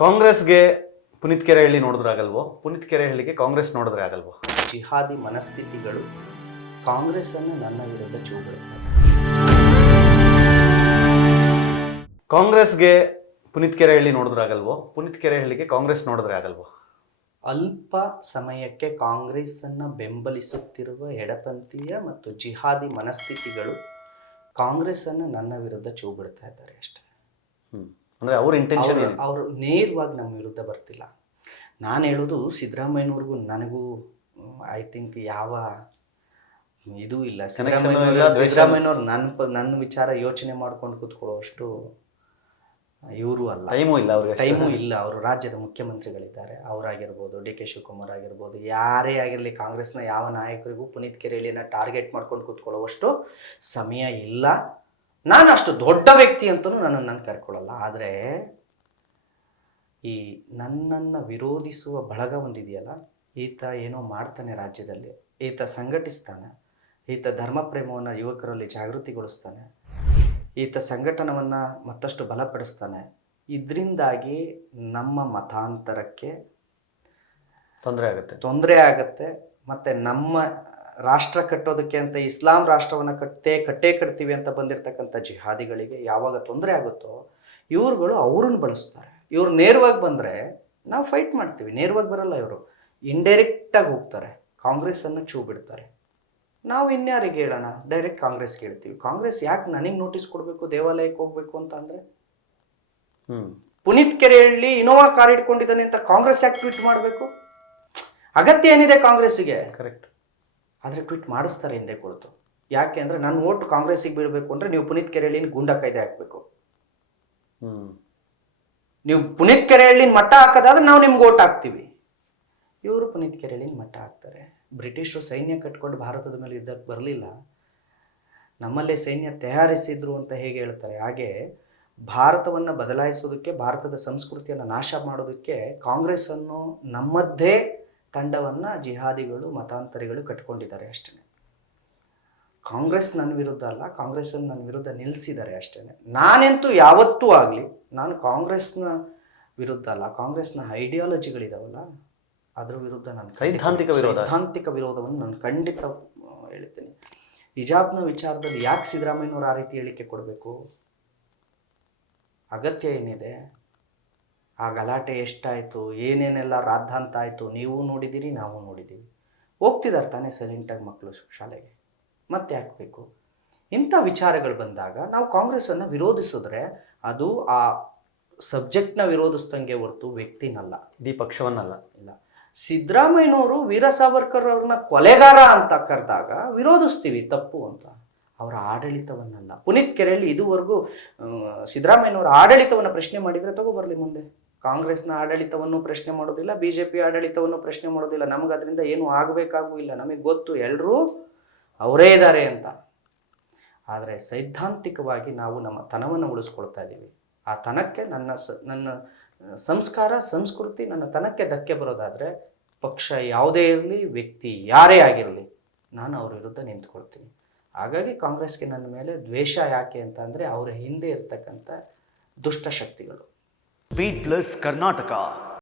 ಕಾಂಗ್ರೆಸ್ಗೆ ಪುನೀತ್ ಕೆರೆಹಳ್ಳಿ ನೋಡಿದ್ರೆ ಆಗಲ್ವೋ, ಪುನೀತ್ ಕೆರೆಹಳ್ಳಿಗೆ ಕಾಂಗ್ರೆಸ್ ನೋಡಿದ್ರೆ ಆಗಲ್ವೋ? ಜಿಹಾದಿ ಮನಸ್ಥಿತಿಗಳು ಕಾಂಗ್ರೆಸ್ ಅನ್ನು ನನ್ನ ವಿರುದ್ಧ ಚೂಬಿಡುತ್ತವೆ. ಕಾಂಗ್ರೆಸ್ಗೆ ಪುನೀತ್ ಕೆರೆಹಳ್ಳಿ ನೋಡಿದ್ರೆ ಆಗಲ್ವೋ, ಪುನೀತ್ ಕೆರೆಹಳ್ಳಿಗೆ ಕಾಂಗ್ರೆಸ್ ನೋಡಿದ್ರೆ ಆಗಲ್ವೋ? ಅಲ್ಪ ಸಮಯಕ್ಕೆ ಕಾಂಗ್ರೆಸ್ ಅನ್ನು ಬೆಂಬಲಿಸುತ್ತಿರುವ ಎಡಪಂಥೀಯ ಮತ್ತು ಜಿಹಾದಿ ಮನಸ್ಥಿತಿಗಳು ಕಾಂಗ್ರೆಸ್ ಅನ್ನು ನನ್ನ ವಿರುದ್ಧ ಚೂಬಿಡ್ತಾ ಇದ್ದಾರೆ ಅಷ್ಟೇ. ಅಂದ್ರೆ ಅವ್ರ ಇಂಟೆನ್ಷನ್ ಅವರು ನೇರವಾಗಿ ನಮ್ಮ ವಿರುದ್ಧ ಬರ್ತಿಲ್ಲ. ನಾನು ಹೇಳೋದು ಸಿದ್ದರಾಮಯ್ಯನವ್ರಿಗೂ ನನಗೂ ಐ ಥಿಂಕ್ ಯಾವ ಇದೂ ಇಲ್ಲ. ಸಿದ್ದರಾಮಯ್ಯನವ್ರು ನನ್ನ ವಿಚಾರ ಯೋಚನೆ ಮಾಡ್ಕೊಂಡು ಕೂತ್ಕೊಳ್ಳೋಷ್ಟು ಇವರು ಅಲ್ಲ, ಟೈಮೂ ಇಲ್ಲ. ಅವರು ರಾಜ್ಯದ ಮುಖ್ಯಮಂತ್ರಿಗಳಿದ್ದಾರೆ, ಅವರಾಗಿರ್ಬೋದು, ಡಿ ಕೆ ಶಿವಕುಮಾರ್ ಆಗಿರ್ಬೋದು, ಯಾರೇ ಆಗಿರಲಿ ಕಾಂಗ್ರೆಸ್ನ ಯಾವ ನಾಯಕರಿಗೂ ಪುನೀತ್ ಕೆರೆಹಳ್ಳಿನ ಟಾರ್ಗೆಟ್ ಮಾಡ್ಕೊಂಡು ಕೂತ್ಕೊಳ್ಳುವಷ್ಟು ಸಮಯ ಇಲ್ಲ. ನಾನು ಅಷ್ಟು ದೊಡ್ಡ ವ್ಯಕ್ತಿ ಅಂತಲೂ ನಾನು ಕರ್ಕೊಳ್ಳಲ್ಲ. ಆದರೆ ಈ ನನ್ನನ್ನು ವಿರೋಧಿಸುವ ಬಳಗ ಒಂದಿದೆಯಲ್ಲ, ಈತ ಏನೋ ಮಾಡ್ತಾನೆ ರಾಜ್ಯದಲ್ಲಿ, ಈತ ಸಂಘಟಿಸ್ತಾನೆ, ಈತ ಧರ್ಮ ಪ್ರೇಮವನ್ನು ಯುವಕರಲ್ಲಿ ಜಾಗೃತಿಗೊಳಿಸ್ತಾನೆ, ಈತ ಸಂಘಟನವನ್ನು ಮತ್ತಷ್ಟು ಬಲಪಡಿಸ್ತಾನೆ. ಇದರಿಂದಾಗಿ ನಮ್ಮ ಮತಾಂತರಕ್ಕೆ ತೊಂದರೆ ಆಗುತ್ತೆ. ಮತ್ತು ನಮ್ಮ ರಾಷ್ಟ್ರ ಕಟ್ಟೋದಕ್ಕೆ ಅಂತ ಇಸ್ಲಾಂ ರಾಷ್ಟ್ರವನ್ನು ಕಟ್ಟೇ ಕಟ್ತೀವಿ ಅಂತ ಬಂದಿರತಕ್ಕಂಥ ಜಿಹಾದಿಗಳಿಗೆ ಯಾವಾಗ ತೊಂದರೆ ಆಗುತ್ತೋ ಇವ್ರುಗಳು ಅವ್ರನ್ನ ಬಳಸ್ತಾರೆ. ಇವ್ರು ನೇರವಾಗಿ ಬಂದರೆ ನಾವು ಫೈಟ್ ಮಾಡ್ತೀವಿ, ನೇರವಾಗಿ ಬರಲ್ಲ. ಇವರು ಇಂಡೈರೆಕ್ಟಾಗಿ ಹೋಗ್ತಾರೆ, ಕಾಂಗ್ರೆಸ್ಸನ್ನು ಚೂ ಬಿಡ್ತಾರೆ. ನಾವು ಇನ್ಯಾರಿಗೆ ಹೇಳೋಣ? ಡೈರೆಕ್ಟ್ ಕಾಂಗ್ರೆಸ್ಗೆ ಹೇಳ್ತೀವಿ. ಕಾಂಗ್ರೆಸ್ ಯಾಕೆ ನನಗೆ ನೋಟಿಸ್ ಕೊಡಬೇಕು, ದೇವಾಲಯಕ್ಕೆ ಹೋಗ್ಬೇಕು ಅಂತ ಅಂದರೆ? ಪುನೀತ್ ಕೆರೆಹಳ್ಳಿ ಇನೋವಾ ಕಾರ್ ಇಟ್ಕೊಂಡಿದ್ದಾನೆ ಅಂತ ಕಾಂಗ್ರೆಸ್ ಯಾಕೆ ಟ್ವೀಟ್ ಮಾಡಬೇಕು? ಅಗತ್ಯ ಏನಿದೆ ಕಾಂಗ್ರೆಸ್ಸಿಗೆ? ಕರೆಕ್ಟ್. ಆದರೆ ಟ್ವೀಟ್ ಮಾಡಿಸ್ತಾರೆ ಹಿಂದೆ ಕೊಡ್ತು. ಯಾಕೆ ಅಂದರೆ ನನ್ನ ಓಟ್ ಕಾಂಗ್ರೆಸ್ಸಿಗೆ ಬೀಳಬೇಕು ಅಂದರೆ ನೀವು ಪುನೀತ್ ಕೆರೆಹಳ್ಳಿನ ಗುಂಡ ಕಾಯ್ದೆ ಹಾಕಬೇಕು. ನೀವು ಪುನೀತ್ ಕೆರೆಹಳ್ಳಿನ ಮಟ್ಟ ಹಾಕೋದಾದ್ರೆ ನಾವು ನಿಮ್ಗೆ ಓಟ್ ಹಾಕ್ತೀವಿ. ಇವರು ಪುನೀತ್ ಕೆರೆಹಳ್ಳಿನ ಮಟ್ಟ ಹಾಕ್ತಾರೆ. ಬ್ರಿಟಿಷರು ಸೈನ್ಯ ಕಟ್ಕೊಂಡು ಭಾರತದ ಮೇಲೆ ಯುದ್ಧಕ್ಕೆ ಬರಲಿಲ್ಲ, ನಮ್ಮಲ್ಲೇ ಸೈನ್ಯ ತಯಾರಿಸಿದ್ರು ಅಂತ ಹೇಗೆ ಹೇಳ್ತಾರೆ, ಹಾಗೆ ಭಾರತವನ್ನು ಬದಲಾಯಿಸೋದಕ್ಕೆ, ಭಾರತದ ಸಂಸ್ಕೃತಿಯನ್ನು ನಾಶ ಮಾಡೋದಕ್ಕೆ ಕಾಂಗ್ರೆಸ್ಸನ್ನು ನಮ್ಮದ್ದೇ ತಂಡವನ್ನು ಜಿಹಾದಿಗಳು, ಮತಾಂತರಿಗಳು ಕಟ್ಕೊಂಡಿದ್ದಾರೆ ಅಷ್ಟೇ. ಕಾಂಗ್ರೆಸ್ ನನ್ನ ವಿರುದ್ಧ ಅಲ್ಲ, ಕಾಂಗ್ರೆಸ್ಸನ್ನು ನನ್ನ ವಿರುದ್ಧ ನಿಲ್ಲಿಸಿದ್ದಾರೆ ಅಷ್ಟೇ. ನಾನೆಂತೂ ಯಾವತ್ತೂ ಆಗಲಿ ನಾನು ಕಾಂಗ್ರೆಸ್ನ ವಿರುದ್ಧ ಅಲ್ಲ, ಕಾಂಗ್ರೆಸ್ನ ಐಡಿಯಾಲಜಿಗಳಿದಾವಲ್ಲ ಅದ್ರ ವಿರುದ್ಧ ನಾನು ಸೈದ್ಧಾಂತಿಕ ವಿರೋಧವನ್ನು ನಾನು ಖಂಡಿತ ಹೇಳ್ತೀನಿ. ಹಿಜಾಬ್ನ ವಿಚಾರದಲ್ಲಿ ಯಾಕೆ ಸಿದ್ದರಾಮಯ್ಯನವರು ಆ ರೀತಿ ಹೇಳಿಕೆ ಕೊಡಬೇಕು? ಅಗತ್ಯ ಏನಿದೆ? ಆ ಗಲಾಟೆ ಎಷ್ಟಾಯಿತು, ಏನೇನೆಲ್ಲ ರಾದ್ಧಾಂತ ಆಯಿತು, ನೀವು ನೋಡಿದ್ದೀರಿ, ನಾವು ನೋಡಿದ್ದೀವಿ. ಹೋಗ್ತಿದ್ದಾರೆ ತಾನೇ ಸೈಲೆಂಟಾಗಿ ಮಕ್ಕಳು ಶಾಲೆಗೆ, ಮತ್ತೆ ಹಾಕಬೇಕು? ಇಂಥ ವಿಚಾರಗಳು ಬಂದಾಗ ನಾವು ಕಾಂಗ್ರೆಸ್ಸನ್ನು ವಿರೋಧಿಸಿದ್ರೆ ಅದು ಆ ಸಬ್ಜೆಕ್ಟ್ನ ವಿರೋಧಿಸ್ದಂಗೆ ಹೊರತು ವ್ಯಕ್ತಿನಲ್ಲ, ಇಡೀ ಪಕ್ಷವನ್ನಲ್ಲ. ಇಲ್ಲ, ಸಿದ್ದರಾಮಯ್ಯನವರು ವೀರ ಸಾವರ್ಕರ್ ಅವ್ರನ್ನ ಕೊಲೆಗಾರ ಅಂತ ಕರೆದಾಗ ವಿರೋಧಿಸ್ತೀವಿ, ತಪ್ಪು ಅಂತ. ಅವರ ಆಡಳಿತವನ್ನಲ್ಲ. ಪುನೀತ್ ಕೆರೆಹಳ್ಳಿ ಇದುವರೆಗೂ ಸಿದ್ದರಾಮಯ್ಯನವರ ಆಡಳಿತವನ್ನು ಪ್ರಶ್ನೆ ಮಾಡಿದರೆ ತಗೋಬರಲಿ ಮುಂದೆ. ಕಾಂಗ್ರೆಸ್ನ ಆಡಳಿತವನ್ನು ಪ್ರಶ್ನೆ ಮಾಡೋದಿಲ್ಲ, BJP ಆಡಳಿತವನ್ನು ಪ್ರಶ್ನೆ ಮಾಡೋದಿಲ್ಲ. ನಮಗೆ ಅದರಿಂದ ಏನೂ ಆಗಬೇಕಾಗೂ ಇಲ್ಲ. ನಮಗೆ ಗೊತ್ತು ಎಲ್ಲರೂ ಅವರೇ ಇದ್ದಾರೆ ಅಂತ. ಆದರೆ ಸೈದ್ಧಾಂತಿಕವಾಗಿ ನಾವು ನಮ್ಮ ತನವನ್ನು ಉಳಿಸ್ಕೊಳ್ತಾ ಇದ್ದೀವಿ. ಆ ತನಕ್ಕೆ ನನ್ನ ಸಂಸ್ಕಾರ, ಸಂಸ್ಕೃತಿ, ನನ್ನ ತನಕ್ಕೆ ಧಕ್ಕೆ ಬರೋದಾದರೆ ಪಕ್ಷ ಯಾವುದೇ ಇರಲಿ, ವ್ಯಕ್ತಿ ಯಾರೇ ಆಗಿರಲಿ, ನಾನು ಅವ್ರ ವಿರುದ್ಧ ನಿಂತ್ಕೊಳ್ತೀನಿ. ಹಾಗಾಗಿ ಕಾಂಗ್ರೆಸ್ಗೆ ನನ್ನ ಮೇಲೆ ದ್ವೇಷ ಯಾಕೆ ಅಂತ ಅಂದರೆ ಅವರ ಹಿಂದೆ ಇರ್ತಕ್ಕಂಥ ದುಷ್ಟಶಕ್ತಿಗಳು. Beet plus Karnataka.